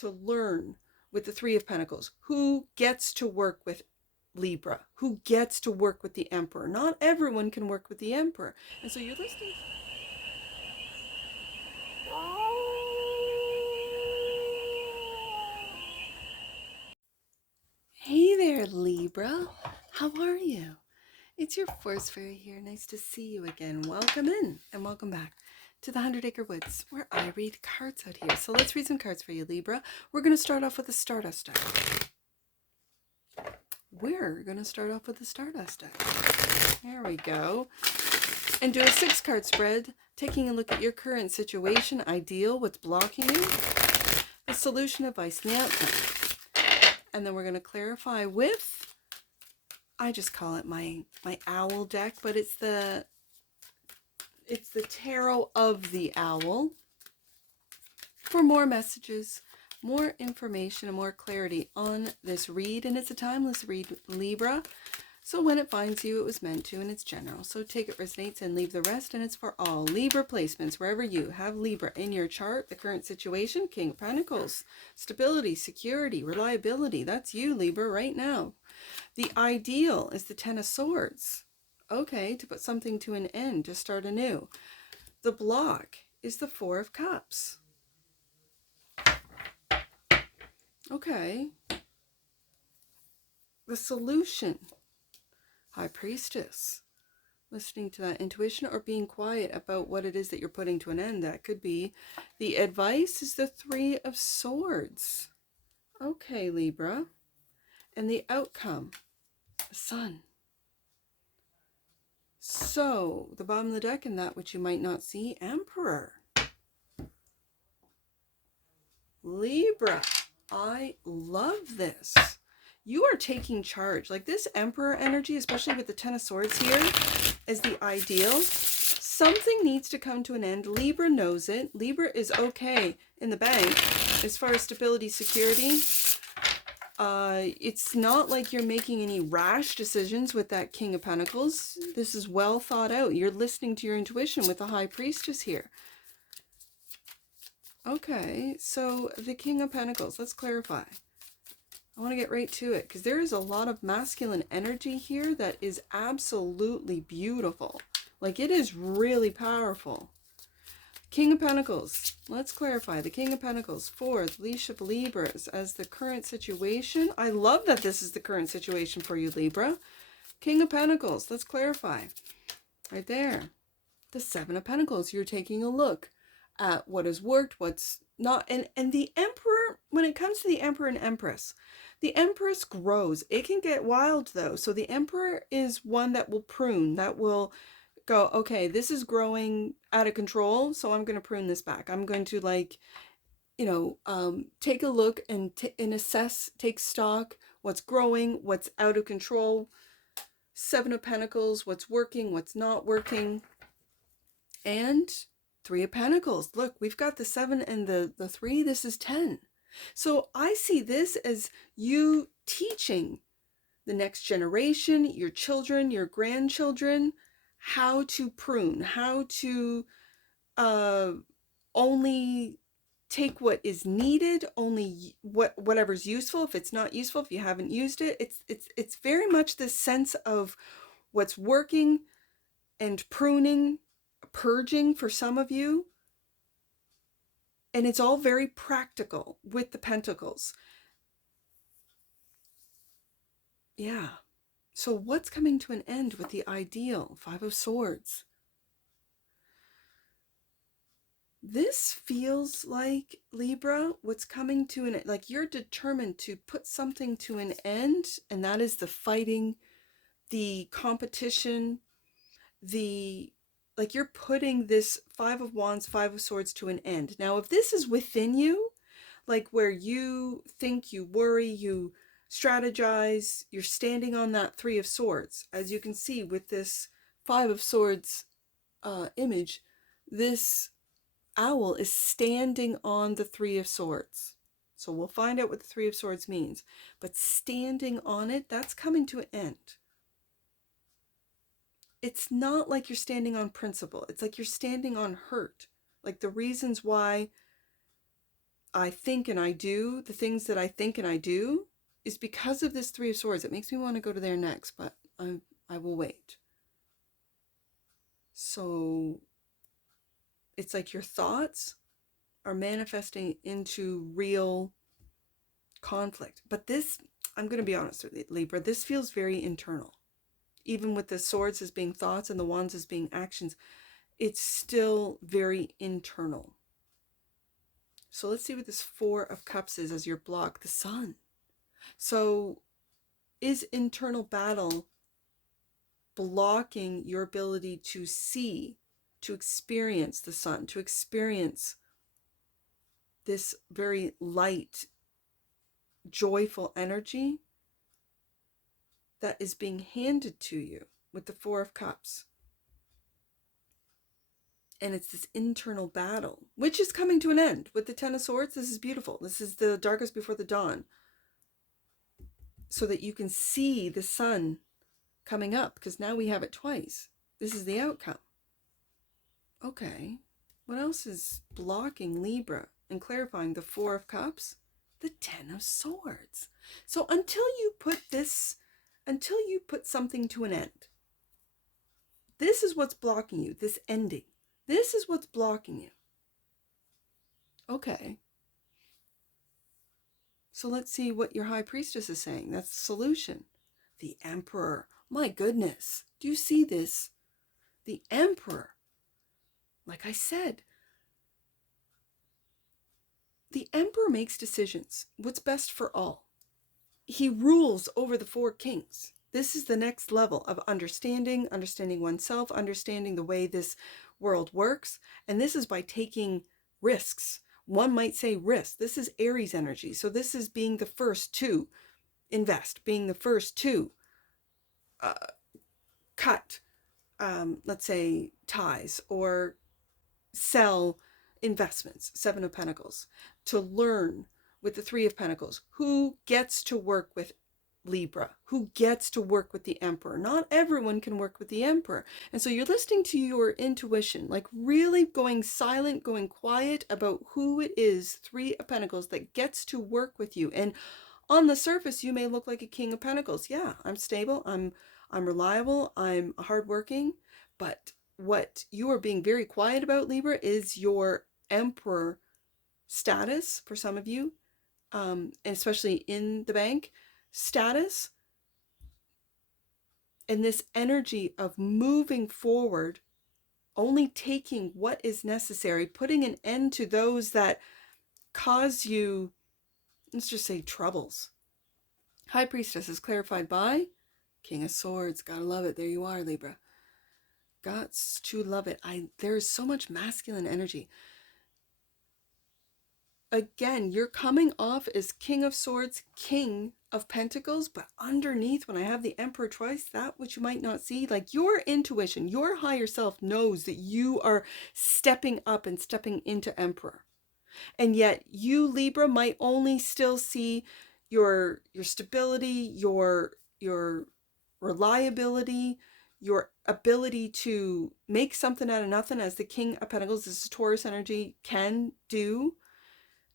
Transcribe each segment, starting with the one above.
to learn with the Three of Pentacles? Who gets to work with Libra? Who gets to work with the Emperor? Not everyone can work with the Emperor. And so you're listening. Hey there, Libra. How are you? It's your Force Fairy here. Nice to see you again. Welcome in and welcome back to the 100 Acre Woods, where I read cards out here. So let's read some cards for you, Libra. We're going to start off with the Stardust deck. There we go. And do a 6-card spread, taking a look at your current situation, ideal, what's blocking you, the solution, advice, and the outcome. And then we're going to clarify with, I just call it my owl deck, but it's the tarot of the owl, for more messages, more information, and more clarity on this read. And it's a timeless read, Libra. So when it finds you, it was meant to, and it's general. So take it resonates and leave the rest, and it's for all. Libra placements, wherever you have Libra in your chart, the current situation, King of Pentacles, stability, security, reliability. That's you, Libra, right now. The ideal is the Ten of Swords. Okay, to put something to an end, to start anew. The block is the Four of Cups. Okay. The solution, High Priestess. Listening to that intuition or being quiet about what it is that you're putting to an end. That could be. The advice is the Three of Swords. Okay, Libra. And the outcome, the Sun. So, the bottom of the deck, and that which you might not see, Emperor. Libra, I love this. You are taking charge. Like this Emperor energy, especially with the Ten of Swords here, is the ideal. Something needs to come to an end. Libra knows it. Libra is okay in the bank as far as stability, security. It's not like you're making any rash decisions with that King of Pentacles. This is well thought out. You're listening to your intuition with the High Priestess here. Okay, so the King of Pentacles, let's clarify. I want to get right to it because there is a lot of masculine energy here that is absolutely beautiful. Like it is really powerful. King of Pentacles, let's clarify. The King of Pentacles for the leash of Libras as the current situation. I love that this is the current situation for you, Libra. King of Pentacles, let's clarify. Right there. The Seven of Pentacles, you're taking a look at what has worked, what's not. And the Emperor, when it comes to the Emperor and Empress, the Empress grows. It can get wild though. So the Emperor is one that will prune, that will go, okay, this is growing out of control, so I'm going to prune this back. I'm going to take a look and assess, take stock, what's growing, what's out of control. Seven of Pentacles, what's working, what's not working. And Three of Pentacles. Look, we've got the 7 and the 3. This is 10. So I see this as you teaching the next generation, your children, your grandchildren, how to prune, how to only take what is needed, only whatever's useful. If it's not useful, if you haven't used it, it's very much this sense of what's working and pruning, purging for some of you. And it's all very practical with the Pentacles. Yeah. So what's coming to an end with the ideal? Five of Swords. This feels like, Libra, what's coming to an end, like you're determined to put something to an end, and that is the fighting, the competition, like you're putting this Five of Wands, Five of Swords to an end. Now, if this is within you, like where you think, you worry, you strategize, you're standing on that Three of Swords. As you can see with this Five of Swords image, this owl is standing on the Three of Swords. So we'll find out what the Three of Swords means. But standing on it, that's coming to an end. It's not like you're standing on principle. It's like you're standing on hurt. Like the reasons why I think and I do, the things that I think and I do, is because of this Three of Swords. It makes me want to go to there next, but I will wait. So it's like your thoughts are manifesting into real conflict. But this, I'm going to be honest with you, Libra, this feels very internal. Even with the swords as being thoughts and the wands as being actions, it's still very internal. So let's see what this Four of Cups is as your block, the Sun. So is internal battle blocking your ability to see, to experience the Sun, to experience this very light, joyful energy that is being handed to you with the Four of Cups? And it's this internal battle, which is coming to an end with the Ten of Swords. This is beautiful. This is the darkest before the dawn, so that you can see the sun coming up, because now we have it twice. This is the outcome. Okay, what else is blocking Libra and clarifying the Four of Cups? The Ten of Swords. So until you put something to an end, this is what's blocking you, this ending. This is what's blocking you. Okay. So let's see what your High Priestess is saying. That's the solution. The Emperor. My goodness. Do you see this? The Emperor. Like I said, the Emperor makes decisions. What's best for all. He rules over the four kings. This is the next level of understanding oneself, understanding the way this world works. And this is by taking risks. One might say risk. This is Aries energy. So this is being the first to invest, being the first to cut, let's say, ties or sell investments. Seven of Pentacles. To learn with the Three of Pentacles. Who gets to work with Libra? Who gets to work with the Emperor? Not everyone can work with the Emperor. And so you're listening to your intuition, like really going silent, going quiet about who it is, Three of Pentacles, that gets to work with you. And on the surface, you may look like a King of Pentacles. Yeah, I'm stable, I'm reliable, I'm hardworking. But what you are being very quiet about, Libra, is your Emperor status for some of you, and especially in the bank status, and this energy of moving forward, only taking what is necessary, putting an end to those that cause you, let's just say, troubles. High Priestess is clarified by King of Swords. Gotta love it. There you are, Libra. Gots to love it. There is so much masculine energy. Again, you're coming off as King of Swords, King of Pentacles, but underneath, when I have the Emperor twice, that which you might not see, like your intuition, your higher self knows that you are stepping up and stepping into Emperor. And yet you, Libra, might only still see your stability, your reliability, your ability to make something out of nothing, as the King of Pentacles, this is Taurus energy, can do.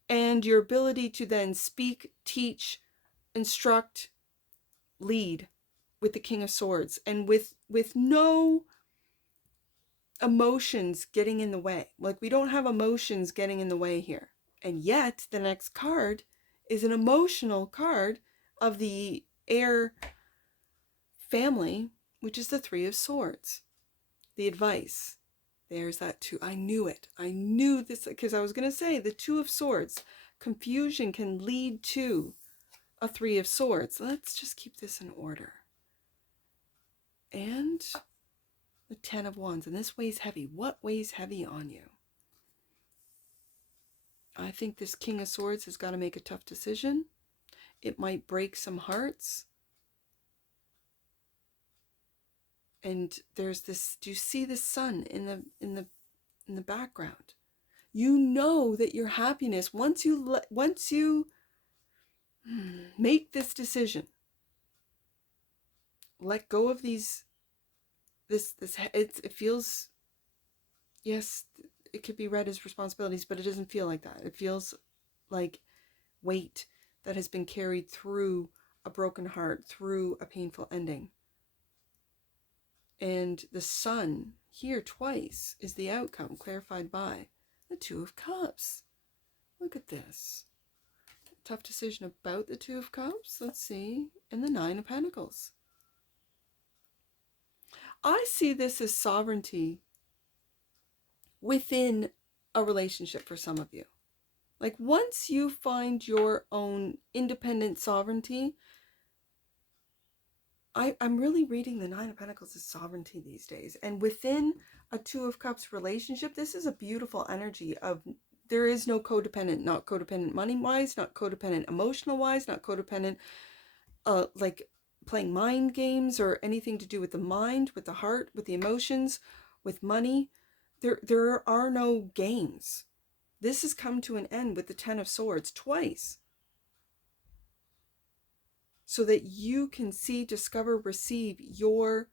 And your ability to then speak, teach, instruct, lead with the King of Swords, and with no emotions getting in the way. Like, we don't have emotions getting in the way here. And yet the next card is an emotional card of the air family, which is the Three of Swords. The advice. There's that too. I knew it. I knew this, because I was going to say the Two of Swords. Confusion can lead to a Three of Swords. Let's just keep this in order. And the Ten of Wands. And this weighs heavy. What weighs heavy on you? I think this King of Swords has got to make a tough decision. It might break some hearts. And there's this, do you see the sun in the background? You know that your happiness, once you make this decision, let go of these, it feels, yes, it could be read as responsibilities, but it doesn't feel like that. It feels like weight that has been carried through a broken heart, through a painful ending. And the Sun here twice is the outcome, clarified by the Two of Cups. Look at this. Tough decision about the Two of Cups. Let's see. And the Nine of Pentacles. I see this as sovereignty within a relationship for some of you. Like once you find your own independent sovereignty, I'm really reading the Nine of Pentacles as sovereignty these days. And within a Two of Cups relationship, this is a beautiful energy of there is no codependent, not codependent money-wise, not codependent emotional-wise, not codependent like playing mind games or anything to do with the mind, with the heart, with the emotions, with money. There are no games. This has come to an end with the Ten of Swords twice. So that you can see, discover, receive your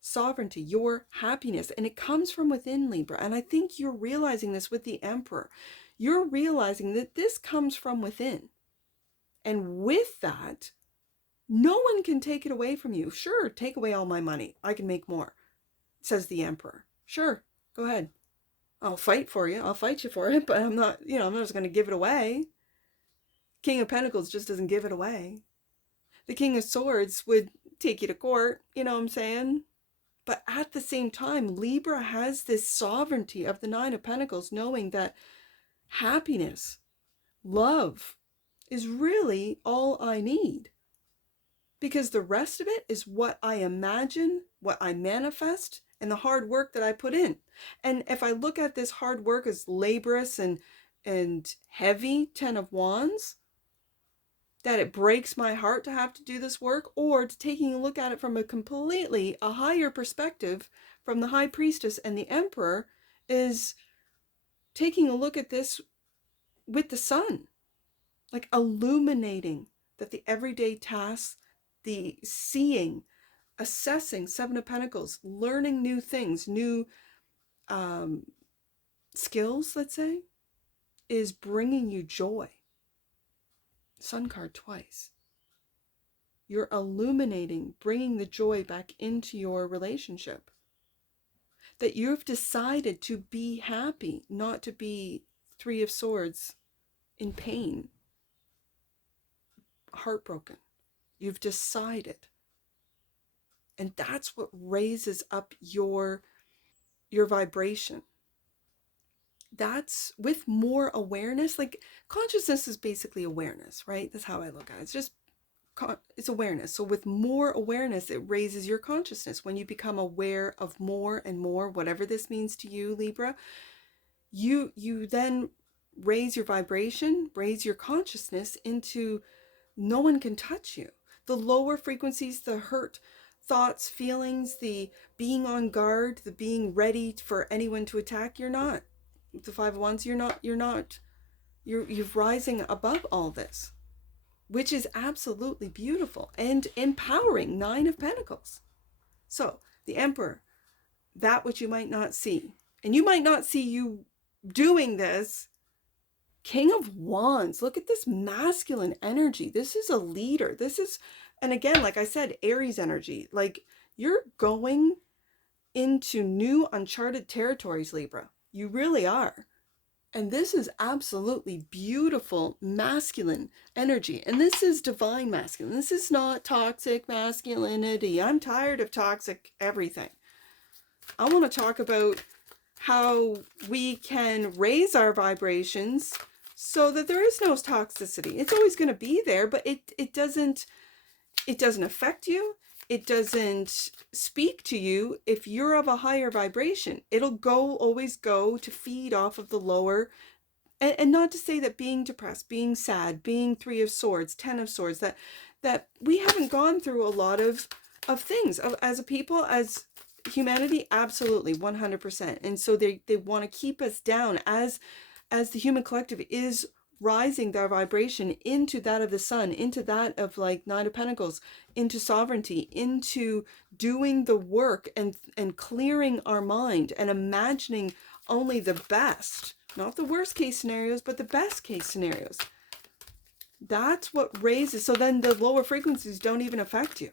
sovereignty, your happiness. And it comes from within, Libra. And I think you're realizing this with the Emperor. You're realizing that this comes from within. And with that, no one can take it away from you. Sure, take away all my money. I can make more, says the Emperor. Sure, go ahead. I'll fight for you. I'll fight you for it, but I'm not just going to give it away. King of Pentacles just doesn't give it away. The King of Swords would take you to court, you know what I'm saying? But at the same time, Libra has this sovereignty of the Nine of Pentacles, knowing that happiness, love, is really all I need. Because the rest of it is what I imagine, what I manifest, and the hard work that I put in. And if I look at this hard work as laborious and heavy, Ten of Wands, that it breaks my heart to have to do this work, or to taking a look at it from a higher perspective from the High Priestess and the Emperor, is taking a look at this with the Sun, like illuminating that the everyday tasks, the seeing, assessing, Seven of Pentacles, learning new things, new skills, let's say, is bringing you joy. Sun card twice. You're illuminating, bringing the joy back into your relationship. That you've decided to be happy, not to be Three of Swords in pain, heartbroken. You've decided. And that's what raises up your vibration. That's with more awareness. Like consciousness is basically awareness, right? That's how I look at it. It's awareness. So with more awareness, it raises your consciousness. When you become aware of more and more, whatever this means to you, Libra, you then raise your vibration, raise your consciousness into no one can touch you. The lower frequencies, the hurt thoughts, feelings, the being on guard, the being ready for anyone to attack, you're not. With the Five of Wands, you're rising above all this, which is absolutely beautiful and empowering. Nine of Pentacles. So the Emperor, that which you might not see, and you might not see you doing this. King of Wands, look at this masculine energy. This is a leader. This is, and again, like I said, Aries energy. Like you're going into new uncharted territories, Libra. You really are. And this is absolutely beautiful masculine energy. And this is divine masculine. This is not toxic masculinity. I'm tired of toxic everything. I want to talk about how we can raise our vibrations so that there is no toxicity. It's always going to be there, but it doesn't affect you. It doesn't speak to you. If you're of a higher vibration, it'll always go to feed off of the lower. And not to say that being depressed, being sad, being Three of Swords, Ten of Swords, that we haven't gone through a lot of things as a people, as humanity, absolutely 100%. And so they want to keep us down as the human collective is rising their vibration into that of the Sun, into that of like Nine of Pentacles, into sovereignty, into doing the work and clearing our mind and imagining only the best Not the worst case scenarios, but the best case scenarios. That's what raises. So then the lower frequencies don't even affect you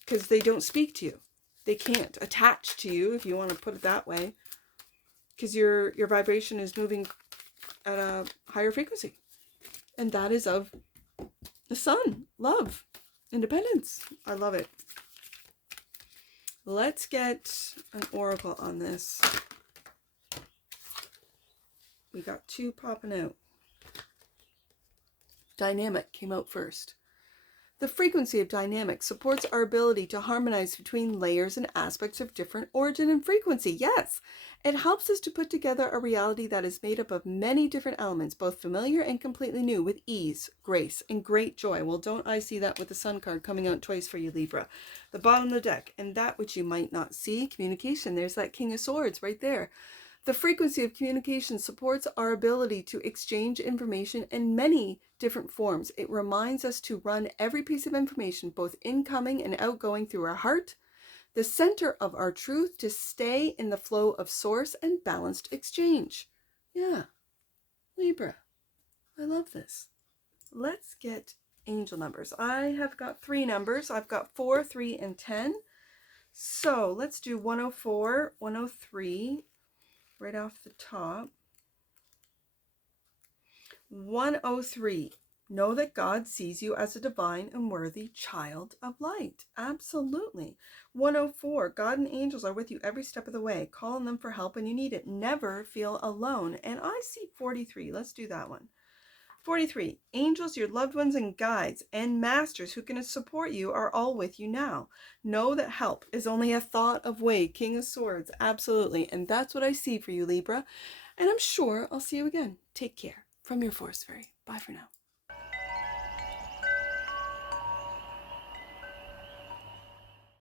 because they don't speak to you. They can't attach to you, if you want to put it that way, because your vibration is moving at a higher frequency. And that is of the sun, love, independence. I love it. Let's get an oracle on this. We got 2 popping out. Dynamic came out first. The frequency of dynamic supports our ability to harmonize between layers and aspects of different origin and frequency. Yes, it helps us to put together a reality that is made up of many different elements, both familiar and completely new, with ease, grace, and great joy. Well, don't I see that with the Sun card coming out twice for you, Libra. The bottom of the deck, and that which you might not see, communication. There's that King of Swords right there. The frequency of communication supports our ability to exchange information in many different forms. It reminds us to run every piece of information, both incoming and outgoing, through our heart, the center of our truth, to stay in the flow of source and balanced exchange. Yeah, Libra, I love this. Let's get angel numbers. I have got 3 numbers. I've got 4, 3, and 10. So let's do 104, 103. Right off the top. 103. Know that God sees you as a divine and worthy child of light. Absolutely. 104. God and angels are with you every step of the way. Call on them for help when you need it. Never feel alone. And I see 43. Let's do that one. 43. Angels, your loved ones and guides and masters who can support you are all with you now. Know that help is only a thought away. King of Swords. Absolutely. And that's what I see for you, Libra. And I'm sure I'll see you again. Take care. From your Force Fairy. Bye for now.